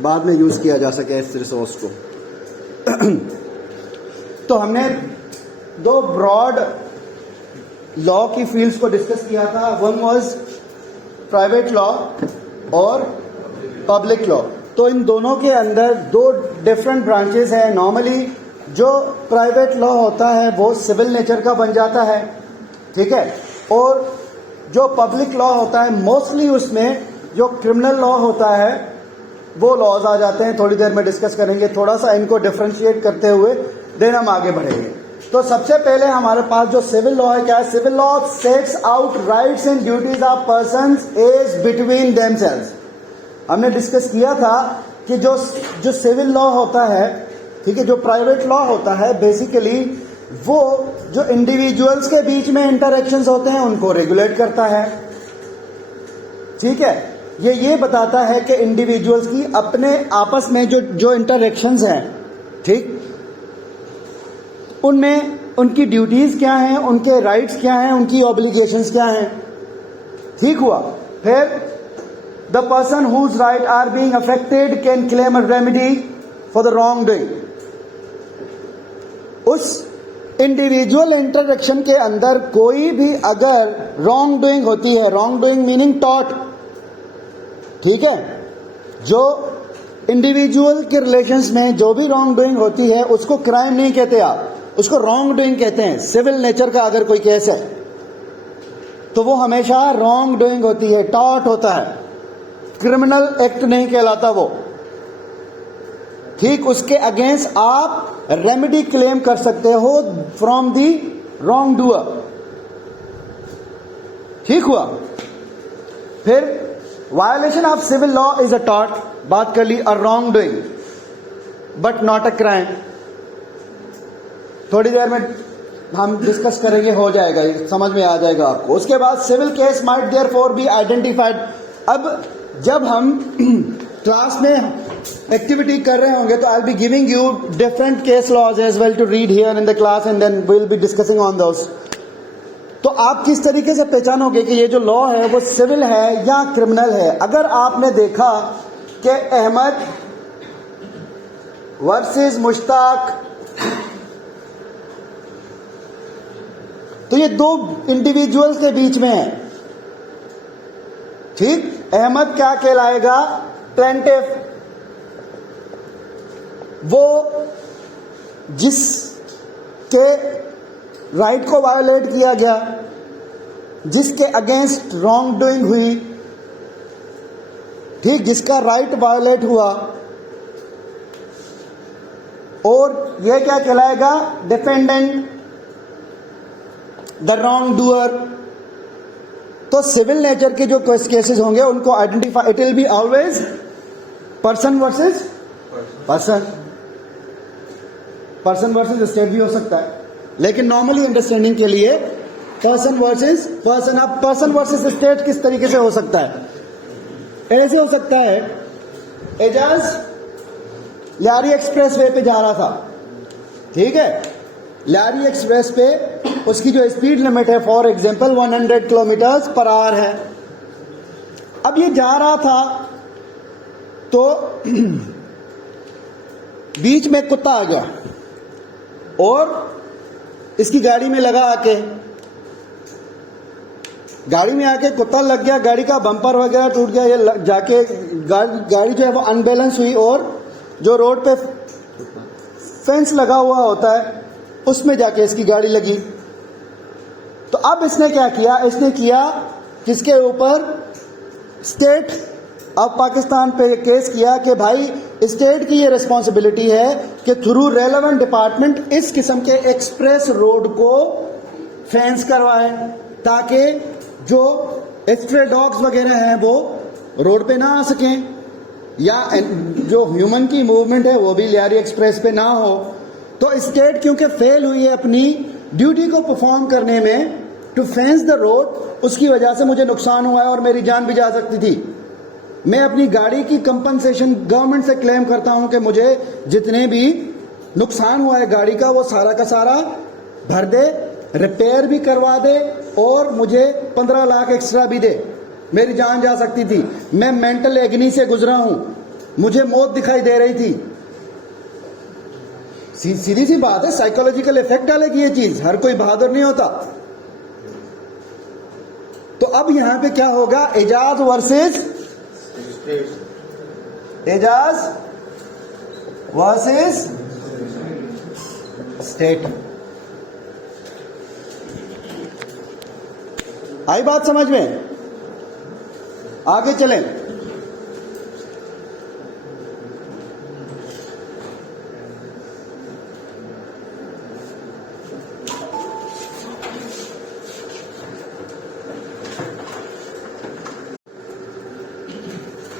बाद में यूज़ किया जा सके इस रिसोर्स को। तो हमने दो ब्रॉड लॉ की फील्ड्स को डिस्कस किया था। वन वाज प्राइवेट लॉ और पब्लिक लॉ। तो इन दोनों के अंदर दो डिफरेंट ब्रांचेस हैं। नॉर्मली जो प्राइवेट लॉ होता है वो सिविल नेचर का बन जाता है, ठीक है, और जो पब्लिक लॉ होता है मोस्टली उसमें जो क्रिमिनल लॉ होता है वो लॉज आ जाते हैं। थोड़ी देर में डिस्कस करेंगे थोड़ा सा इनको डिफरेंशिएट करते हुए, देन हम आगे बढ़ेंगे। तो सबसे पहले हमारे पास जो सिविल लॉ है, क्या है? Civil law sets out rights and duties of persons as between themselves. हमने डिस्कस किया था कि जो सिविल लॉ होता है, ठीक है, जो प्राइवेट लॉ होता है बेसिकली वो जो इंडिविजुअल्स के बीच में इंटरैक्शंस होते हैं उनको रेगुलेट करता है, ठीक है। ये बताता है कि इंडिविजुअल्स की अपने आपस में जो इंटरैक्शंस हैं, ठीक, उनमें उनकी ड्यूटीज क्या हैं, उनके राइट्स क्या हैं, उनकी ऑब्लिगेशंस क्या हैं, ठीक हुआ। फिर the person whose right are being affected can claim a remedy for the wrongdoing. उस इंडिविजुअल इंटरैक्शन के अंदर कोई भी अगर रॉन्ग डूइंग होती है, रॉन्ग डूइंग मीनिंग टॉट, ठीक है, जो इंडिविजुअल के रिलेशंस में जो भी रॉन्ग डूइंग होती है उसको क्राइम नहीं कहते आप, उसको रॉन्ग डूइंग कहते हैं। सिविल नेचर का अगर कोई केस है तो वो हमेशा रॉन्ग डूइंग होती है, टॉट होता है, क्रिमिनल एक्ट नहीं कहलाता वो, ठीक। उसके अगेंस्ट आप रेमेडी क्लेम कर सकते हो फ्रॉम दी रॉन्ग डूअर, ठीक हुआ। फिर violation of civil law is a टॉट, बात कर ली, a wrong doing but not a crime. थोड़ी देर में हम डिस्कस करेंगे, हो जाएगा, ये समझ में आ जाएगा आपको। उसके बाद civil case might therefore be identified. अब जब हम क्लास में एक्टिविटी कर रहे होंगे तो I will be giving you different case laws as well to read here in the class and then we will be discussing on those. तो आप किस तरीके से पहचानोगे कि ये जो लॉ है वो सिविल है या क्रिमिनल है? अगर आपने देखा कि अहमद वर्सेस मुश्ताक, तो ये दो इंडिविजुअल्स के बीच में है, ठीक। अहमद क्या कहलाएगा? प्लेंटिफ। वो जिसके राइट को वायोलेट किया गया, जिसके अगेंस्ट रॉन्ग डूइंग हुई, ठीक, जिसका राइट वायोलेट हुआ, और यह क्या कहलाएगा? Defendant, the wrong doer. तो सिविल नेचर के जो केसेस होंगे उनको identify, it will be always person versus person, person versus state भी हो सकता है, लेकिन नॉर्मली अंडरस्टैंडिंग के लिए पर्सन वर्सेस पर्सन। अब पर्सन वर्सेस स्टेट किस तरीके से हो सकता है? ऐसे हो सकता है, एजाज लारी एक्सप्रेस वे पे जा रहा था, ठीक है, लारी एक्सप्रेस पे उसकी जो स्पीड लिमिट है for example 100 kilometre per hour है। अब ये जा रहा था तो बीच में कुत्ता आ गया और इसकी गाड़ी में लगा, आके गाड़ी में आके कुत्ता लग गया, गाड़ी का बम्पर वगैरह टूट गया, ये जाके गाड़ी जो है वो अनबैलेंस हुई और जो रोड पे फेंस लगा हुआ होता है उसमें जाके इसकी गाड़ी लगी। तो अब इसने क्या किया? इसने किया किसके ऊपर? स्टेट ऑफ पाकिस्तान पे केस किया कि भाई स्टेट की ये रिस्पॉन्सिबिलिटी है कि थ्रू रेलेवेंट डिपार्टमेंट इस किस्म के एक्सप्रेस रोड को फेंस करवाए ताकि जो एक्स्ट्रे डॉग्स वगैरह हैं वो रोड पे ना आ सकें, या जो ह्यूमन की मूवमेंट है वो भी लियारी एक्सप्रेस पे ना हो। तो स्टेट क्योंकि फेल हुई है अपनी ड्यूटी को परफॉर्म करने में टू फेंस द रोड, उसकी वजह से मुझे नुकसान हुआ है और मेरी जान भी जा सकती थी। मैं अपनी गाड़ी की कंपनसेशन गवर्नमेंट से क्लेम करता हूं कि मुझे जितने भी नुकसान हुआ है गाड़ी का वो सारा का सारा भर दे, रिपेयर भी करवा दे और मुझे 15 लाख एक्स्ट्रा भी दे, मेरी जान जा सकती थी। मैं मेंटल एग्नी से गुजरा हूं, मुझे मौत दिखाई दे रही थी। सीधी सी बात है, साइकोलॉजिकल इफेक्ट डालेगी ये चीज, हर कोई बहादुर नहीं होता। तो अब यहां पे क्या होगा, एजाज वर्सेस स्टेट। आई बात समझ में? आगे चलें।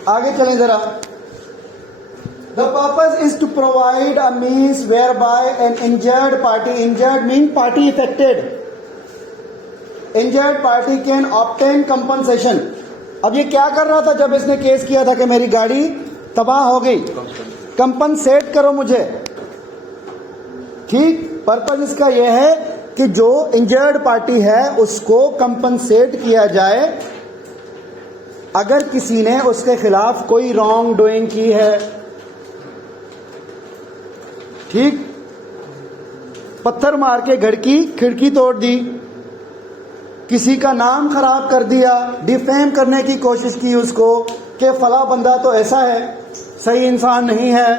आगे चलें जरा। The purpose is to provide a means whereby an injured party, injured mean party affected, injured party can obtain compensation। अब ये क्या कर रहा था जब इसने केस किया था कि मेरी गाड़ी तबाह हो गई, कंपनसेट करो मुझे। ठीक, पर्पस इसका यह है कि जो इंजर्ड पार्टी है उसको कंपनसेट किया जाए अगर किसी ने उसके खिलाफ कोई रॉन्ग डूइंग की है। ठीक, पत्थर मार के घर की खिड़की तोड़ दी, किसी का नाम खराब कर दिया, डिफेम करने की कोशिश की उसको कि फला बंदा तो ऐसा है, सही इंसान नहीं है।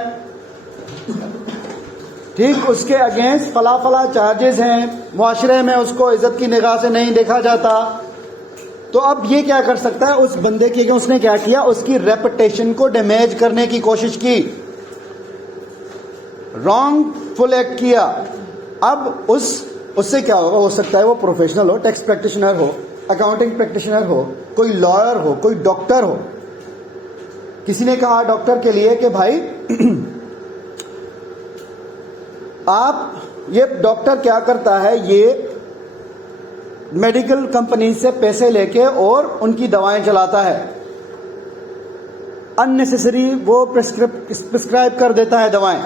ठीक, उसके अगेंस्ट फला फला चार्जेस हैं, मुआशरे में उसको इज्जत की निगाह से नहीं देखा जाता। तो अब ये क्या कर सकता है, उस बंदे की उसने क्या किया, उसकी रेपुटेशन को डैमेज करने की कोशिश की, रॉन्गफुल एक्ट किया। अब उससे क्या होगा, हो सकता है वो प्रोफेशनल हो, टैक्स प्रैक्टिशनर हो, अकाउंटिंग प्रैक्टिशनर हो, कोई लॉयर हो, कोई डॉक्टर हो। किसी ने कहा डॉक्टर के लिए कि भाई आप, ये डॉक्टर क्या करता है, ये मेडिकल कंपनी से पैसे लेके और उनकी दवाएं चलाता है, अननेसेसरी वो प्रिस्क्राइब कर देता है दवाएं।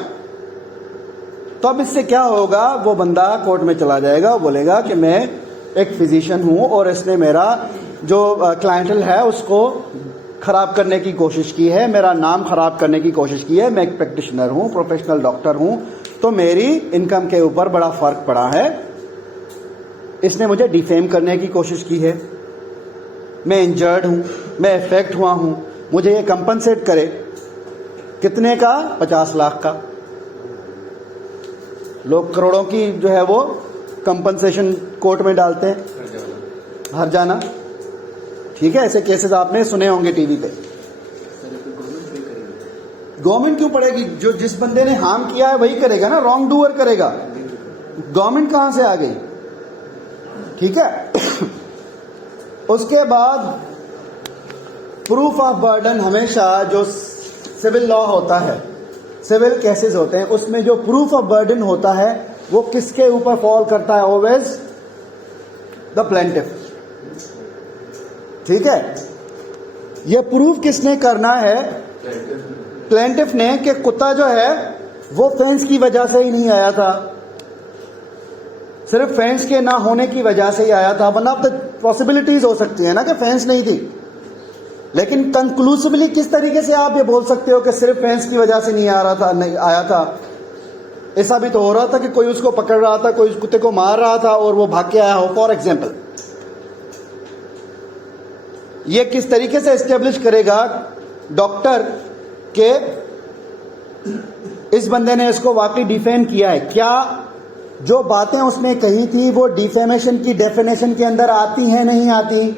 तो अब इससे क्या होगा, वो बंदा कोर्ट में चला जाएगा, वो बोलेगा कि मैं एक फिजिशियन हूं और इसने मेरा जो क्लाइंटल है उसको खराब करने की कोशिश की है, मेरा नाम खराब करने की कोशिश की है, मैं एक प्रैक्टिशनर हूं, प्रोफेशनल डॉक्टर हूं, तो मेरी इनकम के ऊपर बड़ा फर्क पड़ा है, इसने मुझे डिफेम करने की कोशिश की है, मैं इंजर्ड हूं, मैं इफेक्ट हुआ हूं, मुझे ये कंपनसेट करे। कितने का? 50 लाख का। लोग करोड़ों की जो है वो कंपनसेशन कोर्ट में डालते हैं, हर जाना। ठीक है, ऐसे केसेस आपने सुने होंगे टीवी पे। गवर्नमेंट क्यों पड़ेगी? जो जिस बंदे ने हार्म किया है वही करेगा ना, रॉन्ग डूअर करेगा। गवर्नमेंट कहां से आ गई? ठीक है। उसके बाद प्रूफ ऑफ बर्डन, हमेशा जो सिविल लॉ होता है, सिविल केसेस होते हैं, उसमें जो प्रूफ ऑफ बर्डन होता है वो किसके ऊपर फॉल करता है? Always the plaintiff. ठीक है, ये प्रूफ किसने करना है? प्लेंटिफ ने, कि कुत्ता जो है वो फेंस की वजह से ही नहीं आया था, सिर्फ फेंस के ना होने की वजह से ही आया था, वरना अब तक पॉसिबिलिटीज हो सकती है ना कि फेंस नहीं थी। लेकिन कंक्लूसिवली किस तरीके से आप ये बोल सकते हो कि सिर्फ फेंस की वजह से नहीं आ रहा था, नहीं आया था? ऐसा भी तो हो रहा था कि कोई उसको पकड़ रहा था, कोई उस कुत्ते को मार रहा था और वो भाग के आया हो, फॉर एग्जाम्पल। ये किस तरीके से एस्टेब्लिश करेगा डॉक्टर के इस बंदे ने इसको वाकई डिफेम किया है? क्या जो बातें उसने कही थी वो डिफेमेशन की डेफिनेशन के अंदर आती हैं, नहीं आती?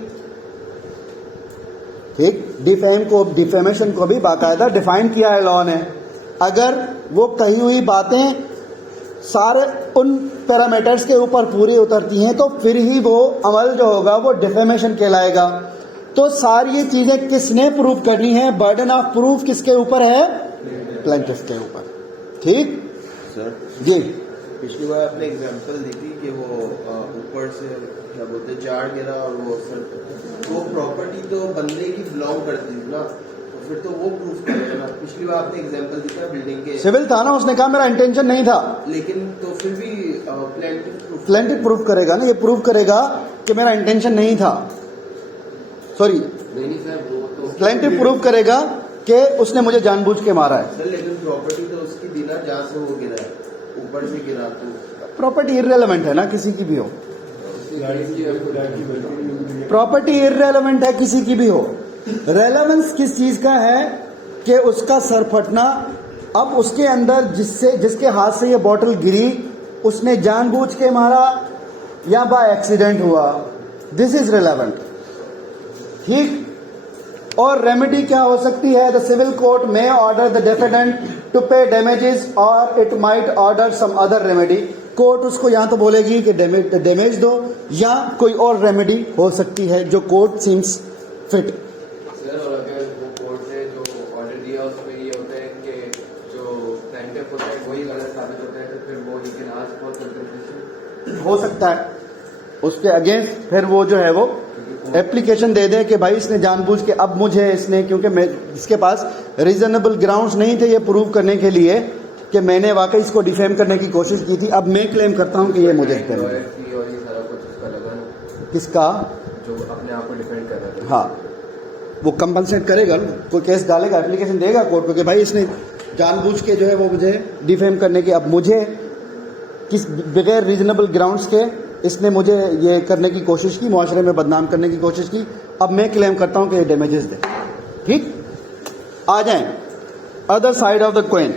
ठीक, डिफेमेशन को भी बाकायदा डिफाइन किया है लॉ ने। अगर वो कही हुई बातें सारे उन पैरामीटर्स के ऊपर पूरी उतरती हैं तो फिर ही वो अमल जो होगा वो डिफेमेशन कहलाएगा। तो सारी ये चीजें किसने प्रूव करनी है? बर्डन ऑफ प्रूफ किसके ऊपर है? प्लेंटिफ के ऊपर। ठीक सर जी, पिछली बार आपने एग्जांपल दी थी कि वो ऊपर से क्या बोलते चार्ट गिरा और वो प्रॉपर्टी तो बंदे की बिलोंग करती थी ना, तो फिर तो वो प्रूफ करेगा ना। पिछली बार आपने एग्जांपल दी था बिल्डिंग के, सिविल था ना, उसने कहा मेरा इंटेंशन नहीं था, लेकिन तो फिर भी प्लेंटिफ प्रूफ करेगा ना, ये प्रूफ करेगा कि मेरा इंटेंशन नहीं था। सॉरी, नहीं सर, वो तो प्लेंटिफ प्रूफ करेगा कि उसने मुझे जानबूझ के मारा है। सर लेकिन प्रॉपर्टी तो उसकी थी ना जहाँ से वो गिरा है, ऊपर से गिरा तो प्रॉपर्टी इररेलेवेंट है ना, किसी की भी हो, प्रॉपर्टी इररेलेवेंट है किसी की भी हो। रेलेवेंस किस चीज का है कि उसका सर फटना, अब उसके अंदर जिसके हाथ से ये बॉटल गिरी उसने जानबूझ के मारा या बाय एक्सीडेंट हुआ, दिस इज रेलेवेंट। ठीक। और रेमेडी क्या हो सकती है? द सिविल कोर्ट में order the defendant to pay damages और it might order some other remedy. Court उसको या तो बोलेगी कि डैमेज दो या कोई और रेमेडी हो सकती है जो कोर्ट सीम्स फिट। सर और अगर वो कोर्ट ने जो ऑर्डर दिया उसमें ये होता है कि जो प्लेंटिफ होता है वही गलत साबित होता है तो फिर वो he can ask for compensation हो सकता है उसके अगेंस्ट फिर वो जो है वो एप्लीकेशन दे दे कि भाई इसने जानबूझ के, अब मुझे इसने, क्योंकि मैं इसके पास रीजनेबल ग्राउंड्स नहीं थे ये प्रूव करने के लिए कि मैंने वाकई इसको डिफेम करने की कोशिश की थी, अब मैं क्लेम करता हूं कि ये मुझे और ये सारा कुछ उसका लगा ना, किसका, जो अपने आप को डिफेंड कर रहा था। हाँ वो कंपनसेट करेगा, कोई केस डालेगा, एप्लीकेशन देगा कोर्ट को कि भाई इसने जानबूझ के जो है वो मुझे डिफेम करने की, अब मुझे किस बगैर रीजनेबल ग्राउंड्स के इसने मुझे ये करने की कोशिश की, मुआशरे में बदनाम करने की कोशिश की, अब मैं क्लेम करता हूं कि ये डैमेजेस दे। ठीक। आ जाएं other side of the coin.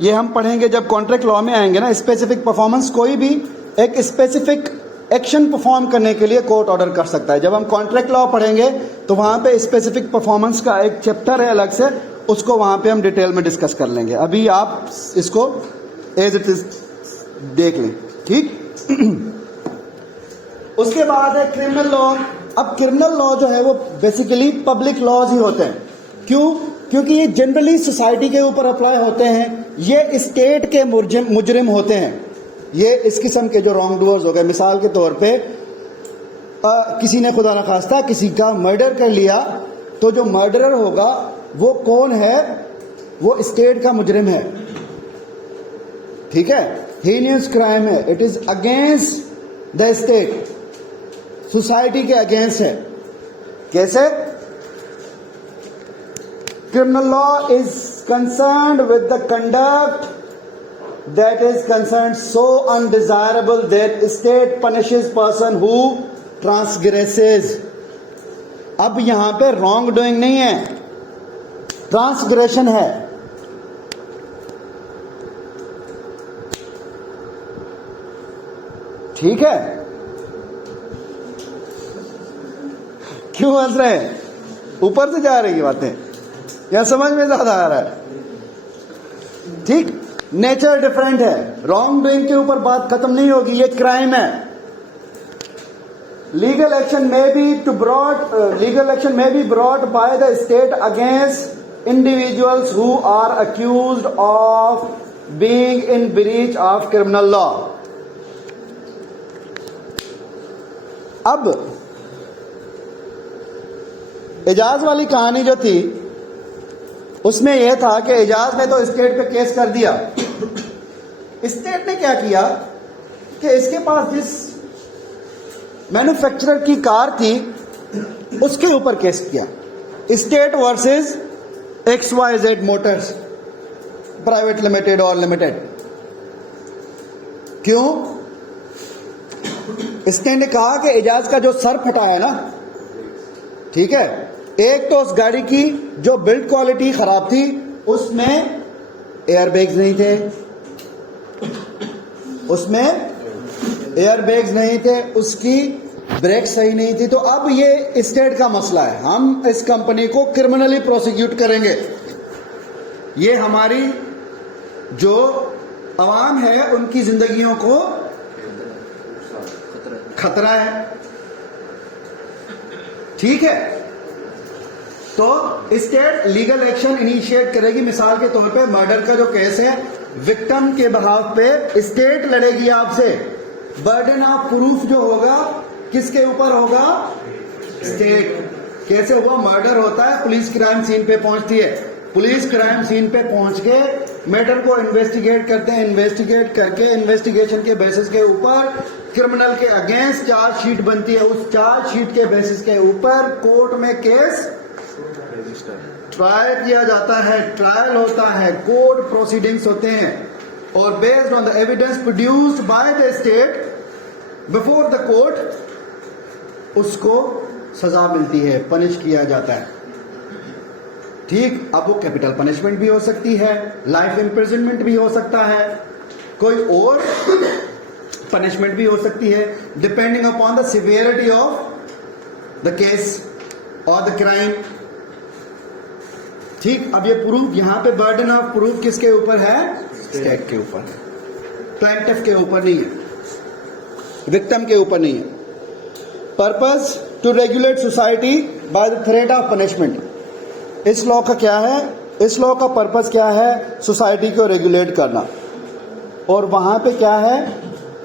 ये हम पढ़ेंगे जब कॉन्ट्रैक्ट लॉ में आएंगे ना। स्पेसिफिक परफॉर्मेंस, कोई भी एक स्पेसिफिक एक्शन परफॉर्म करने के लिए कोर्ट ऑर्डर कर सकता है। जब हम कॉन्ट्रैक्ट लॉ पढ़ेंगे तो वहां पे स्पेसिफिक परफॉर्मेंस का एक चैप्टर है अलग से, उसको वहां पे हम डिटेल में डिस्कस कर लेंगे। अभी आप इसको एज इट इज देख लें। ठीक। उसके बाद है क्रिमिनल लॉ। अब क्रिमिनल लॉ जो है वो बेसिकली पब्लिक लॉज ही होते हैं। क्यों? क्योंकि ये जनरली सोसाइटी के ऊपर अप्लाई होते हैं, ये स्टेट के मुजरिम होते हैं। ये इस किस्म के जो रॉन्ग डूअर्स हो गए, मिसाल के तौर पे किसी ने खुदा न खास्ता किसी का मर्डर कर लिया, तो जो मर्डरर होगा वो कौन है? वो स्टेट का मुजरिम है। ठीक है, हीनियस क्राइम है, it is against the state, society के अगेंस्ट है। कैसे? Criminal law is concerned with the conduct that is concerned so undesirable that state punishes person who transgresses। अब यहां पे रॉन्ग डूइंग नहीं है, ट्रांसग्रेशन है। ठीक है। क्यों हंस रहे हैं? ऊपर से जा रही बातें या समझ में ज्यादा आ रहा है? ठीक। नेचर डिफरेंट है, रॉन्ग डूइंग के ऊपर बात खत्म नहीं होगी, ये क्राइम है। लीगल एक्शन में be brought by the state against individuals who are accused of being in breach of criminal law. अब एजाज वाली कहानी जो थी उसमें यह था कि एजाज ने तो स्टेट पे केस कर दिया। स्टेट ने क्या किया कि इसके पास जिस मैन्युफैक्चरर की कार थी उसके ऊपर केस किया, state versus XYZ Motors private limited और लिमिटेड। क्यों? स्टेट ने कहा कि एजाज का जो सर फटा है ना, ठीक है, एक तो उस गाड़ी की जो बिल्ड क्वालिटी खराब थी, उसमें एयरबैग्स नहीं थे, उसकी ब्रेक सही नहीं थी। तो अब ये स्टेट का मसला है, हम इस कंपनी को क्रिमिनली प्रोसिक्यूट करेंगे। ये हमारी जो अवाम है उनकी जिंदगियों को खतरा है। ठीक है, तो स्टेट लीगल एक्शन इनिशिएट करेगी। मिसाल के तौर पे मर्डर का जो केस है, विक्टिम के बहाव पे स्टेट लड़ेगी आपसे। बर्डन ऑफ प्रूफ जो होगा किसके ऊपर होगा? स्टेट। कैसे हुआ? मर्डर होता है, पुलिस क्राइम सीन पे पहुंचती है, पुलिस क्राइम सीन पे पहुंच के मैटर को इन्वेस्टिगेट करते हैं, इन्वेस्टिगेट करके इन्वेस्टिगेशन के बेसिस के ऊपर क्रिमिनल के अगेंस्ट चार्जशीट बनती है, उस चार्जशीट के बेसिस के ऊपर कोर्ट में केस ट्रायल किया जाता है, ट्रायल होता है, कोर्ट प्रोसीडिंग्स होते हैं, और based on the evidence produced by the state before the court उसको सजा मिलती है, पनिश किया जाता है। ठीक, अब वो कैपिटल पनिशमेंट भी हो सकती है, लाइफ इम्प्रिजनमेंट भी हो सकता है, कोई और पनिशमेंट भी हो सकती है, depending upon the severity of the case और द क्राइम। ठीक, अब ये प्रूफ, यहां पे बर्डन ऑफ प्रूफ किसके ऊपर है? स्टेट के ऊपर है, प्लेंटिफ के ऊपर नहीं है, विक्टिम के ऊपर नहीं है। Purpose to regulate society by the threat of punishment. इस लॉ का क्या है? इस लॉ का पर्पस क्या है? सोसाइटी को रेगुलेट करना, और वहां पे क्या है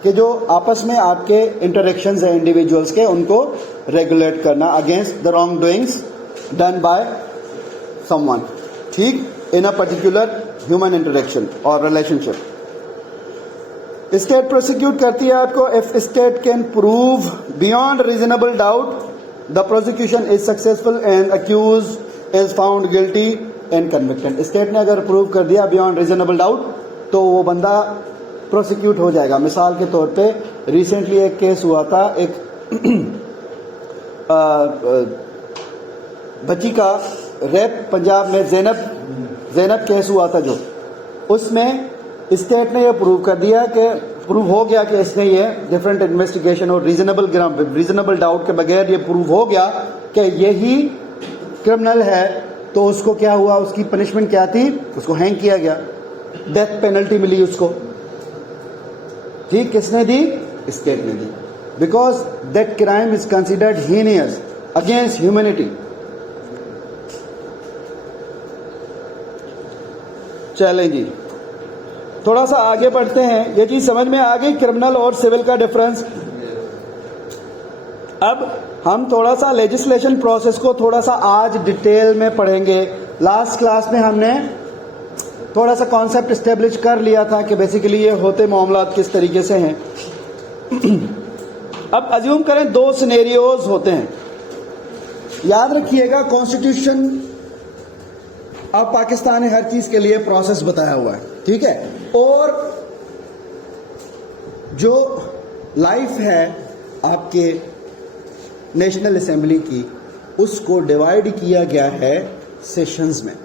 कि जो आपस में आपके इंटरेक्शंस हैं इंडिविजुअल्स के, उनको रेगुलेट करना against the wrong doings done by someone, ठीक, in a particular human interaction और रिलेशनशिप। स्टेट प्रोसिक्यूट करती है आपको if state can prove beyond reasonable doubt the prosecution is successful and accused is found guilty and convicted. State ने अगर prove कर दिया beyond reasonable doubt तो वो बंदा प्रोसिक्यूट हो जाएगा। मिसाल के तौर पे रिसेंटली एक केस हुआ था, एक बच्ची का रेप पंजाब में ज़ैनब केस हुआ था, जो उसमें स्टेट ने यह प्रूव कर दिया कि प्रूव हो गया कि इसने ये डिफरेंट इन्वेस्टिगेशन और रीजनेबल डाउट के बगैर ये प्रूव हो गया कि यही क्रिमिनल है, तो उसको क्या हुआ, उसकी पनिशमेंट क्या थी? उसको हैंग किया गया, डेथ पेनल्टी मिली उसको। ठीक, किसने दी? स्टेट ने दी, because that crime is considered heinous against humanity. चलें जी, थोड़ा सा आगे बढ़ते हैं। ये चीज समझ में आ गई, क्रिमिनल और सिविल का डिफरेंस। अब हम थोड़ा सा लेजिस्लेशन प्रोसेस को थोड़ा सा आज डिटेल में पढ़ेंगे। लास्ट क्लास में हमने थोड़ा सा कॉन्सेप्ट एस्टेब्लिश कर लिया था कि बेसिकली ये होते मामलात किस तरीके से हैं। अब अज्यूम करें दो सिनेरियोज होते हैं। याद रखिएगा, कॉन्स्टिट्यूशन अब पाकिस्तान ने हर चीज के लिए प्रोसेस बताया हुआ है, ठीक है, और जो लाइफ है आपके नेशनल असेंबली की, उसको डिवाइड किया गया है सेशंस में,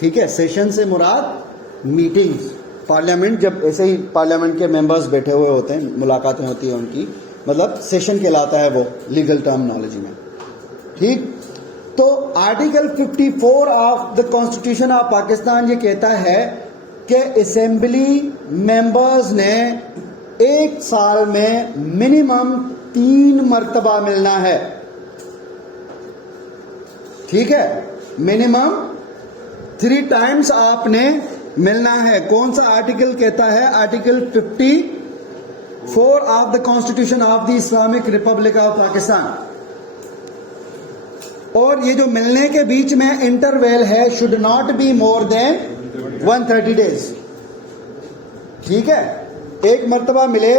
ठीक है। सेशन से मुराद मीटिंग्स, पार्लियामेंट, जब ऐसे ही पार्लियामेंट के मेंबर्स बैठे हुए होते हैं, मुलाकातें होती हैं उनकी, मतलब सेशन कहलाता है वो लीगल टर्मिनोलॉजी में, ठीक। तो article 54 of the constitution of Pakistan ये कहता है कि असेंबली मेंबर्स ने एक साल में मिनिमम 3 मर्तबा मिलना है, ठीक है, मिनिमम 3 टाइम्स आपने मिलना है। कौन सा आर्टिकल कहता है? Article 54 of the constitution of the Islamic Republic of Pakistan. और ये जो मिलने के बीच में इंटरवेल है, should not be more than 130 days, ठीक है। एक मर्तबा मिले,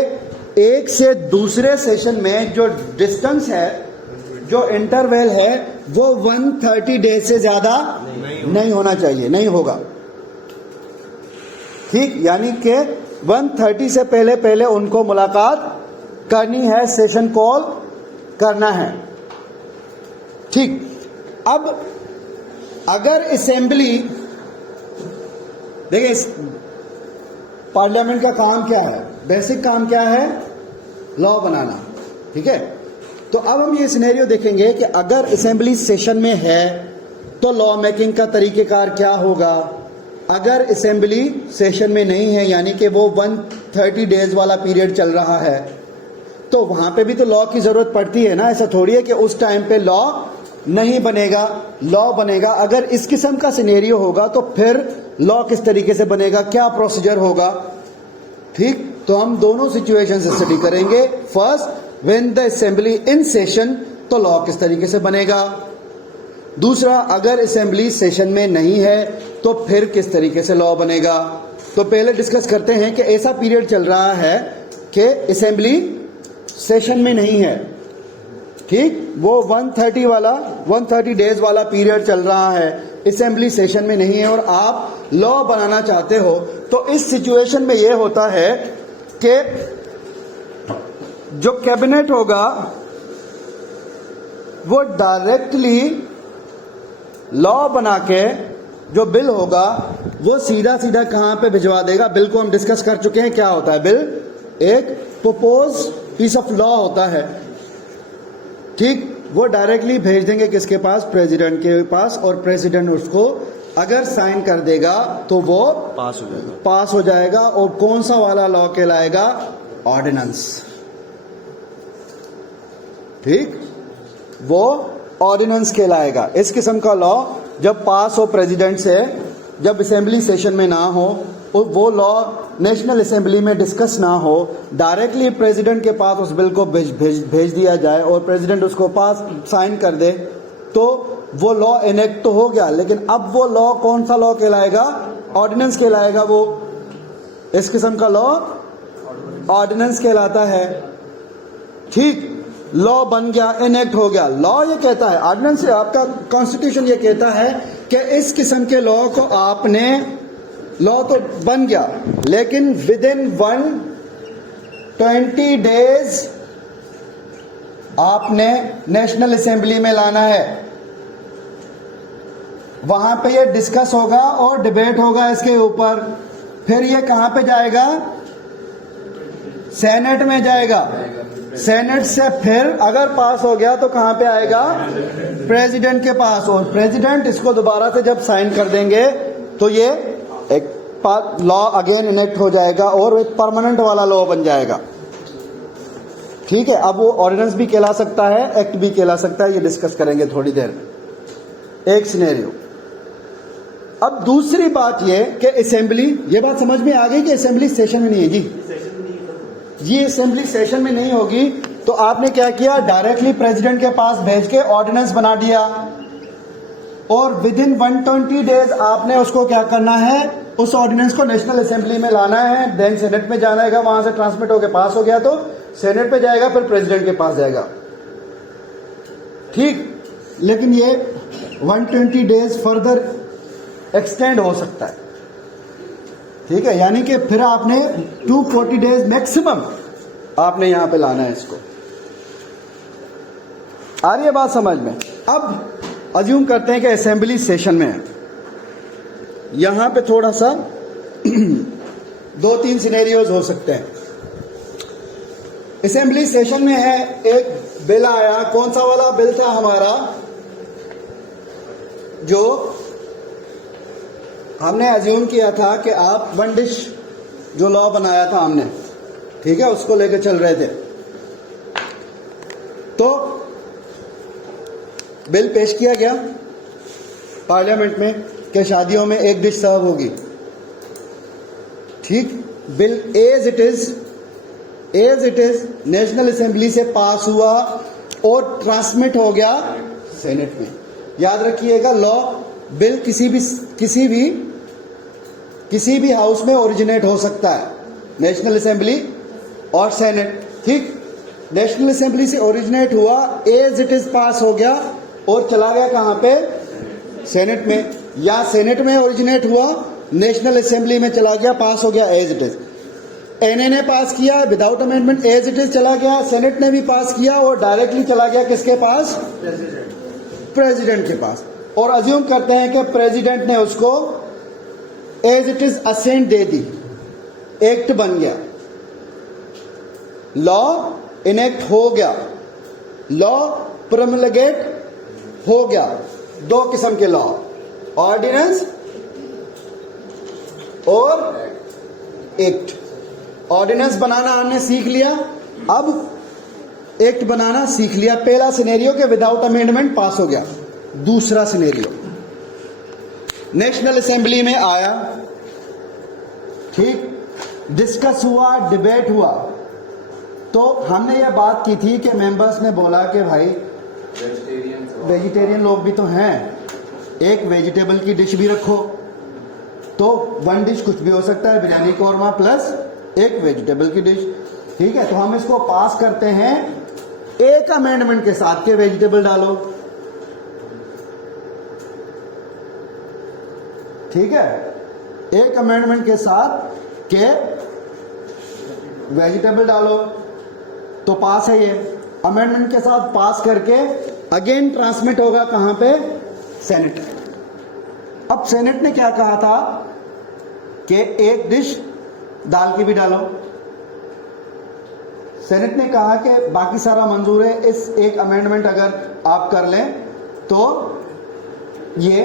एक से दूसरे सेशन में जो डिस्टेंस है, जो इंटरवेल है, वो 130 डेज से ज्यादा नहीं होना चाहिए, नहीं होगा, ठीक। यानी कि 130 से पहले पहले उनको मुलाकात करनी है, सेशन कॉल करना है, ठीक। अब अगर असेंबली, देखिए पार्लियामेंट का काम क्या है, बेसिक काम क्या है? लॉ बनाना, ठीक है। तो अब हम ये सिनेरियो देखेंगे कि अगर असेंबली सेशन में है तो लॉ मेकिंग का तरीकेकार क्या होगा। अगर असेंबली सेशन में नहीं है, यानी कि वो 130 डेज वाला पीरियड चल रहा है, तो वहां पे भी तो लॉ की जरूरत पड़ती है ना। ऐसा थोड़ी है कि उस टाइम पे लॉ नहीं बनेगा, लॉ बनेगा। अगर इस किस्म का सिनेरियो होगा तो फिर लॉ किस तरीके से बनेगा, क्या प्रोसीजर होगा, ठीक। तो हम दोनों सिचुएशन स्टडी करेंगे। First, when the assembly in session, तो लॉ किस तरीके से बनेगा। दूसरा, अगर असेंबली सेशन में नहीं है तो फिर किस तरीके से लॉ बनेगा। तो पहले डिस्कस करते हैं कि ऐसा पीरियड चल रहा है कि असेंबली सेशन में नहीं है, ठीक, वो 130 डेज वाला पीरियड चल रहा है, असेंबली सेशन में नहीं है और आप लॉ बनाना चाहते हो। तो इस सिचुएशन में ये होता है कि जो कैबिनेट होगा वो डायरेक्टली लॉ बना के जो बिल होगा वो सीधा सीधा कहां पे भिजवा देगा। बिल को हम डिस्कस कर चुके हैं, क्या होता है बिल, एक प्रपोज पीस ऑफ लॉ होता है, ठीक, वो डायरेक्टली भेज देंगे किसके पास, प्रेसिडेंट के पास, और प्रेसिडेंट उसको अगर साइन कर देगा तो वो पास हो जाएगा। और कौन सा वाला लॉ कहलाएगा, ऑर्डिनेंस, ठीक, वो ऑर्डिनेंस कहलाएगा। इस किस्म का लॉ जब पास हो प्रेसिडेंट से, जब असेंबली सेशन में ना हो और वो लॉ नेशनल असेंबली में डिस्कस ना हो, डायरेक्टली प्रेसिडेंट के पास उस बिल को भेज दिया जाए और प्रेसिडेंट उसको पास साइन कर दे, तो वो लॉ इनेक्ट तो हो गया। लेकिन अब वो लॉ कौन सा लॉ कहलाएगा, ऑर्डिनेंस कहलाएगा। वो इस किस्म का लॉ ऑर्डिनेंस कहलाता है, ठीक, लॉ बन गया, इनेक्ट हो गया। लॉ ये कहता है, ऑर्डिनेंस से आपका कॉन्स्टिट्यूशन ये कहता है कि इस किस्म के लॉ को आपने, लॉ तो बन गया लेकिन विद इन 120 डेज आपने नेशनल असेंबली में लाना है, वहां पे ये डिस्कस होगा और डिबेट होगा इसके ऊपर, फिर ये कहां पे जाएगा, सेनेट में जाएगा, सेनेट से फिर अगर पास हो गया तो कहां पे आएगा, प्रेसिडेंट के पास, और प्रेसिडेंट इसको दोबारा से जब साइन कर देंगे तो ये एक लॉ अगेन इनेक्ट हो जाएगा और एक परमानेंट वाला लॉ बन जाएगा, ठीक है। अब वो ऑर्डिनेंस भी कहला सकता है, एक्ट भी कहला सकता है, ये डिस्कस करेंगे थोड़ी देर में, एक सिनेरियो। अब दूसरी बात ये कि असेंबली, ये बात समझ में आ गई कि असेंबली सेशन में नहीं है जी, ये असेंबली सेशन में नहीं होगी, तो आपने क्या किया, डायरेक्टली प्रेसिडेंट के पास भेज के ऑर्डिनेंस बना दिया और विद इन 120 डेज आपने उसको क्या करना है, उस ऑर्डिनेंस को नेशनल असेंबली में लाना है, देन सेनेट में जाना है, वहां से ट्रांसमिट होकर पास हो गया तो सेनेट पे जाएगा, फिर प्रेसिडेंट के पास जाएगा, ठीक। लेकिन ये 120 डेज फर्दर एक्सटेंड हो सकता है, ठीक है, यानी कि फिर आपने 240 डेज मैक्सिमम आपने यहां पे लाना है इसको। आ रही है बात समझ में। अब अज्यूम करते हैं कि असेंबली सेशन में है, यहां पे थोड़ा सा 2-3 सिनेरियोज हो सकते हैं। असेंबली सेशन में है, एक बिल आया, कौन सा वाला बिल था हमारा, जो हमने अज्यूम किया था कि आप वन डिश जो लॉ बनाया था हमने, ठीक है, उसको लेकर चल रहे थे। तो बिल पेश किया गया पार्लियामेंट में कि शादियों में एक डिश सर्व होगी, ठीक। Bill as it is national assembly से पास हुआ और ट्रांसमिट हो गया सेनेट में। याद रखिएगा, लॉ बिल किसी भी हाउस में ओरिजिनेट हो सकता है, नेशनल असेंबली और सेनेट, ठीक। नेशनल असेंबली से ओरिजिनेट हुआ, एज इट इज पास हो गया और चला गया कहां पे, सेनेट में, या सेनेट में ओरिजिनेट हुआ, नेशनल असेंबली में चला गया, पास हो गया एज इट इज। एनए ने पास किया without amendment, as it is चला गया, सेनेट ने भी पास किया और डायरेक्टली चला गया किसके पास, प्रेसिडेंट के पास। और अज्यूम करते हैं कि प्रेसिडेंट ने उसको एज इट इज असेंट दे दी, एक्ट बन गया, लॉ इनेक्ट हो गया, लॉ प्रोमलगेट हो गया। 2 किस्म के लॉ, ऑर्डिनेंस और एक्ट। ऑर्डिनेंस बनाना हमने सीख लिया, अब एक्ट बनाना सीख लिया। पहला सिनेरियो के विदाउट अमेंडमेंट पास हो गया। दूसरा सिनेरियो, नेशनल असेंबली में आया, ठीक, डिस्कस हुआ, डिबेट हुआ, तो हमने ये बात की थी कि मेंबर्स ने बोला कि भाई वेजिटेरियन लोग भी तो हैं, एक वेजिटेबल की डिश भी रखो, तो 1 डिश कुछ भी हो सकता है, बिरयानी कौरमा प्लस एक वेजिटेबल की डिश। ठीक है, तो हम इसको पास करते हैं एक अमेंडमेंट के साथ के वेजिटेबल डालो। ठीक है, एक अमेंडमेंट के साथ के वेजिटेबल डालो तो पास है ये। अमेंडमेंट के साथ पास करके अगेन ट्रांसमिट होगा कहां पे? सेनेट। अब सेनेट ने क्या कहा था कि एक डिश दाल की भी डालो। सेनेट ने कहा कि बाकी सारा मंजूर है, इस एक अमेंडमेंट अगर आप कर लें तो ये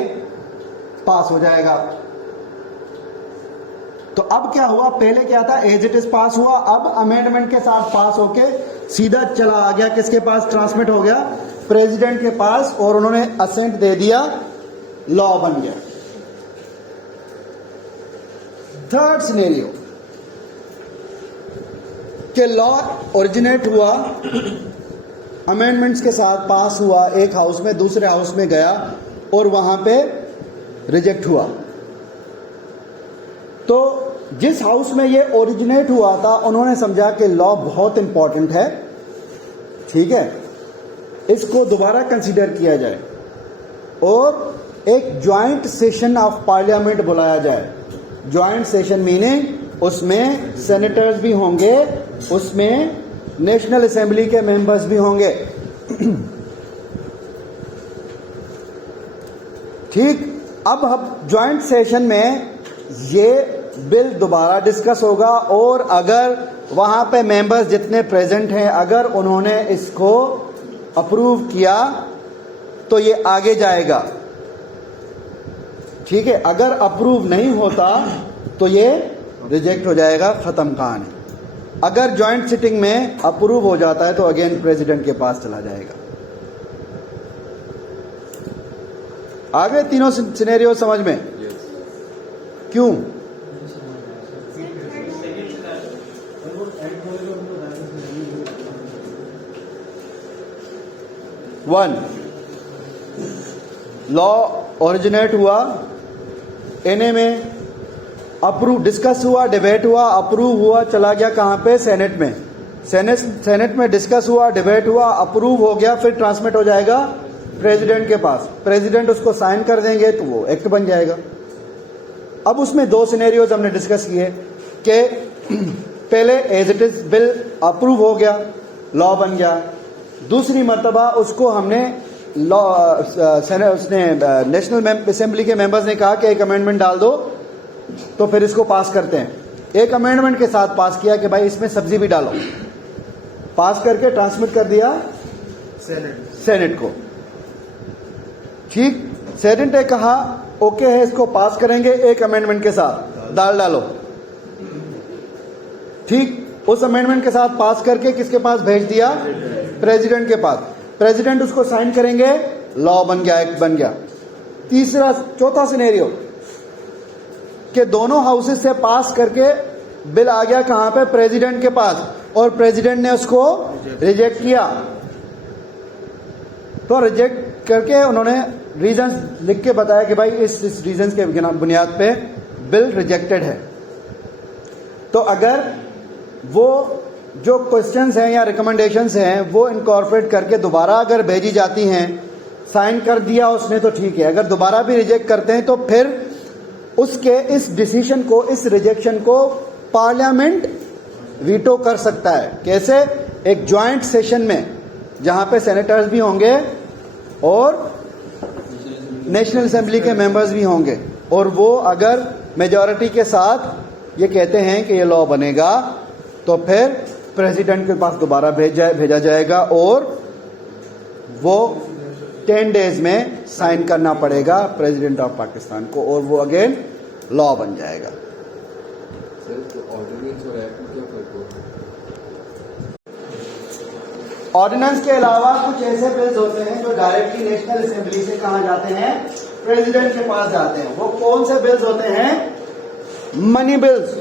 पास हो जाएगा। तो अब क्या हुआ? पहले क्या था? एज इट इज पास हुआ, अब अमेंडमेंट के साथ पास होके सीधा चला आ गया किसके पास? ट्रांसमिट हो गया प्रेसिडेंट के पास, और उन्होंने असेंट दे दिया, लॉ बन गया। थर्ड सिनेरियो कि लॉ ओरिजिनेट हुआ, अमेंडमेंट्स के साथ पास हुआ, एक हाउस में दूसरे हाउस में गया और वहां पे रिजेक्ट हुआ। तो जिस हाउस में ये ओरिजिनेट हुआ था उन्होंने समझा कि लॉ बहुत इंपॉर्टेंट है, ठीक है, इसको दोबारा कंसीडर किया जाए और एक ज्वाइंट सेशन ऑफ पार्लियामेंट बुलाया जाए। ज्वाइंट सेशन मीनिंग उसमें सेनेटर्स भी होंगे, उसमें नेशनल असेंबली के मेंबर्स भी होंगे। ठीक, अब हम ज्वाइंट सेशन में ये बिल दोबारा डिस्कस होगा और अगर वहां पे मेंबर्स जितने प्रेजेंट हैं अगर उन्होंने इसको अप्रूव किया तो ये आगे जाएगा। ठीक है, अगर अप्रूव नहीं होता तो ये रिजेक्ट हो जाएगा, खत्म कहानी। अगर ज्वाइंट सिटिंग में अप्रूव हो जाता है तो अगेन प्रेसिडेंट के पास चला जाएगा। आगे तीनों सिनेरियो समझ में? क्यों? वन, लॉ ओरिजिनेट हुआ, एनए में अप्रूव, डिस्कस हुआ, डिबेट हुआ, अप्रूव हुआ, चला गया कहां पे? सेनेट में। सेनेट में डिस्कस हुआ, डिबेट हुआ, अप्रूव हो गया, फिर ट्रांसमिट हो जाएगा प्रेसिडेंट के पास। प्रेसिडेंट उसको साइन कर देंगे तो वो एक्ट बन जाएगा। अब उसमें दो सिनेरियोज हमने डिस्कस किए कि पहले as it is bill approve हो गया, लॉ बन गया। दूसरी मर्तबा उसको हमने लॉ उसने नेशनल असेंबली के मेंबर्स ने कहा कि एक अमेंडमेंट डाल दो, तो फिर इसको पास करते हैं। एक अमेंडमेंट के साथ पास किया कि भाई इसमें सब्जी भी डालो, पास करके ट्रांसमिट कर दिया सेनेट को। ठीक, सेनेट ने कहा ओके है, इसको पास करेंगे एक अमेंडमेंट के साथ, दाल डालो। ठीक, उस अमेंडमेंट के साथ पास करके किसके पास भेज दिया? प्रेसिडेंट के पास। प्रेसिडेंट उसको साइन करेंगे, लॉ बन गया, एक्ट बन गया। चौथा सिनेरियो कि दोनों हाउसेस से पास करके बिल आ गया कहां पे? प्रेसिडेंट के पास, और प्रेसिडेंट ने उसको रिजेक्ट किया। तो रिजेक्ट करके उन्होंने रीजंस लिख के बताया कि भाई इस रीजंस के बुनियाद पे बिल रिजेक्टेड है। तो अगर वो जो क्वेश्चंस हैं या रिकमेंडेशंस हैं वो इनकॉर्पोरेट करके दोबारा अगर भेजी जाती हैं, साइन कर दिया उसने तो ठीक है, अगर दोबारा भी रिजेक्ट करते हैं तो फिर उसके इस डिसीजन को, इस रिजेक्शन को पार्लियामेंट वीटो कर सकता है। कैसे? एक ज्वाइंट सेशन में जहां पे सेनेटर्स भी होंगे और नेशनल असेंबली के मेंबर्स भी होंगे, और वो अगर मेजॉरिटी के साथ ये कहते हैं कि ये लॉ बनेगा तो फिर प्रेसिडेंट के पास दोबारा भेजा जाएगा और वो 10 डेज में साइन करना पड़ेगा प्रेसिडेंट ऑफ पाकिस्तान को, और वो अगेन लॉ बन जाएगा। ऑर्डिनेंस के अलावा कुछ ऐसे बिल्स होते हैं जो डायरेक्टली नेशनल असेंबली से कहां जाते हैं? प्रेसिडेंट के पास जाते हैं। वो कौन से बिल्स होते हैं? Money bills.